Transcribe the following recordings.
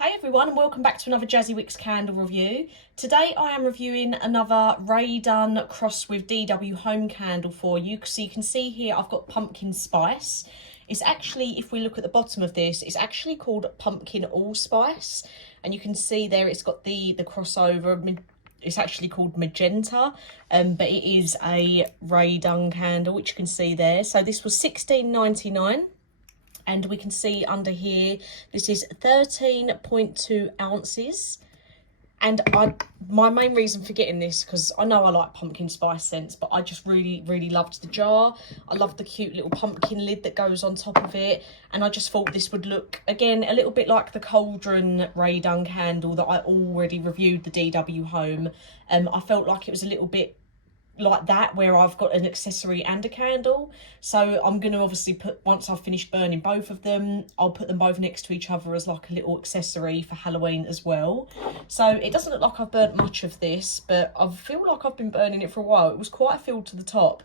Hey everyone, and welcome back to another Jazzy Wicks candle review. Today I am reviewing another Rae Dunn cross with DW Home candle for you. So you can see here I've got pumpkin spice. It's actually, if we look at the bottom of this, it's actually called pumpkin allspice. And you can see there it's got the crossover. It's actually called magenta, but it is a Rae Dunn candle, which you can see there. So this was $16.99. And we can see under here, this is 13.2 ounces. And my main reason for getting this, because I know I like pumpkin spice scents, but I just really loved the jar. I love the cute little pumpkin lid that goes on top of it. And I just thought this would look, again, a little bit like the Cauldron Rae Dunn candle that I already reviewed, the DW Home. I felt like it was a little bit like that, where I've got an accessory and a candle. So I'm going to obviously put, once I've finished burning both of them, I'll put them both next to each other as like a little accessory for Halloween as well. So it doesn't look like I've burnt much of this, but I feel like I've been burning it for a while. It was quite filled to the top.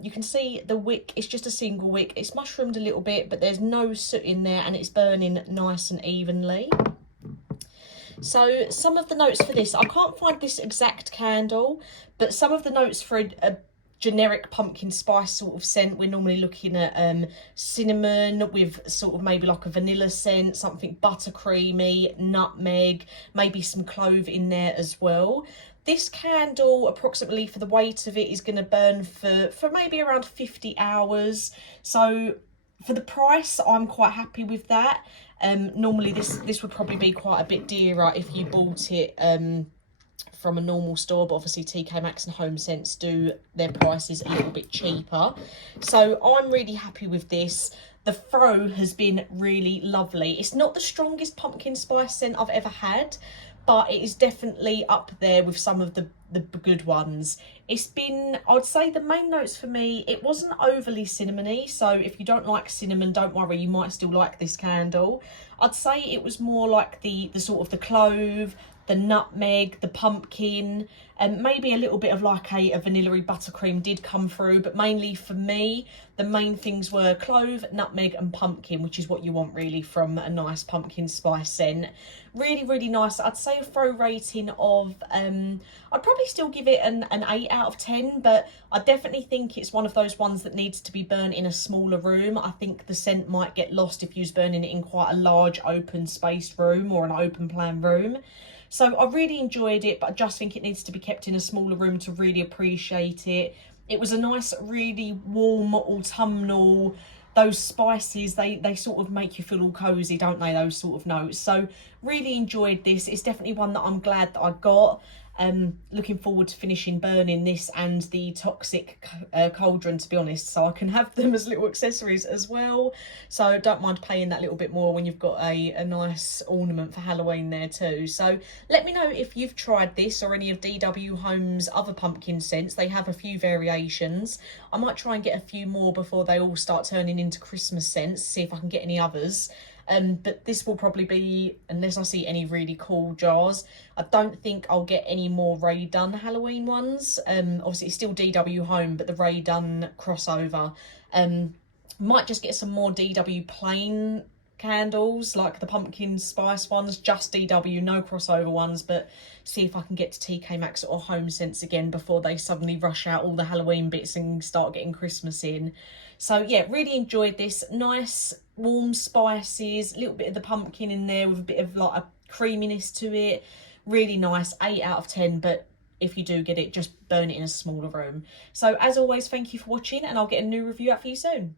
You can see the wick, it's just a single wick. It's mushroomed a little bit, but there's no soot in there and it's burning nice and evenly. So some of the notes for this, I can't find this exact candle, but some of the notes for a generic pumpkin spice sort of scent, we're normally looking at cinnamon with sort of maybe like a vanilla scent, something buttercreamy, nutmeg, maybe some clove in there as well. This candle, approximately for the weight of it, is going to burn for maybe around 50 hours. So for the price, I'm quite happy with that. Normally this would probably be quite a bit dearer if you bought it from a normal store, but obviously TK Maxx and Homesense do their prices a little bit cheaper. So I'm really happy with this. The throw has been really lovely. It's not the strongest pumpkin spice scent I've ever had, but it is definitely up there with some of the good ones. It's been, I'd say the main notes for me, it wasn't overly cinnamony, so if you don't like cinnamon, don't worry, you might still like this candle. I'd say it was more like the sort of the clove, the nutmeg, the pumpkin, and maybe a little bit of like a vanilla-y buttercream did come through, but mainly for me, the main things were clove, nutmeg and pumpkin, which is what you want really from a nice pumpkin spice scent. Really nice. I'd say a throw rating of, I'd probably still give it an 8 out of 10, but I definitely think it's one of those ones that needs to be burnt in a smaller room. I think the scent might get lost if you was burning it in quite a large open spaced room or an open plan room. So I really enjoyed it, but I just think it needs to be kept in a smaller room to really appreciate it. It was a nice, really warm, autumnal, those spices, they sort of make you feel all cozy, don't they, those sort of notes. So really enjoyed this. It's definitely one that I'm glad that I got. Looking forward to finishing burning this and the toxic cauldron, to be honest, so I can have them as little accessories as well. So don't mind paying that little bit more when you've got a nice ornament for Halloween there too. So let me know if you've tried this or any of DW Home's other pumpkin scents. They have a few variations. I might try and get a few more before they all start turning into Christmas scents, see if I can get any others. But this will probably be, unless I see any really cool jars, I don't think I'll get any more Rae Dunn Halloween ones. Obviously it's still DW Home, but the Rae Dunn crossover. Might just get some more DW plain candles, like the pumpkin spice ones, just DW, no crossover ones, but see if I can get to TK Maxx or Homesense again before they suddenly rush out all the Halloween bits and start getting Christmas in. So yeah, really enjoyed this. Nice warm spices, a little bit of the pumpkin in there with a bit of like a creaminess to it. Really nice, 8 out of 10, but if you do get it, just burn it in a smaller room. So as always, thank you for watching, and I'll get a new review out for you soon.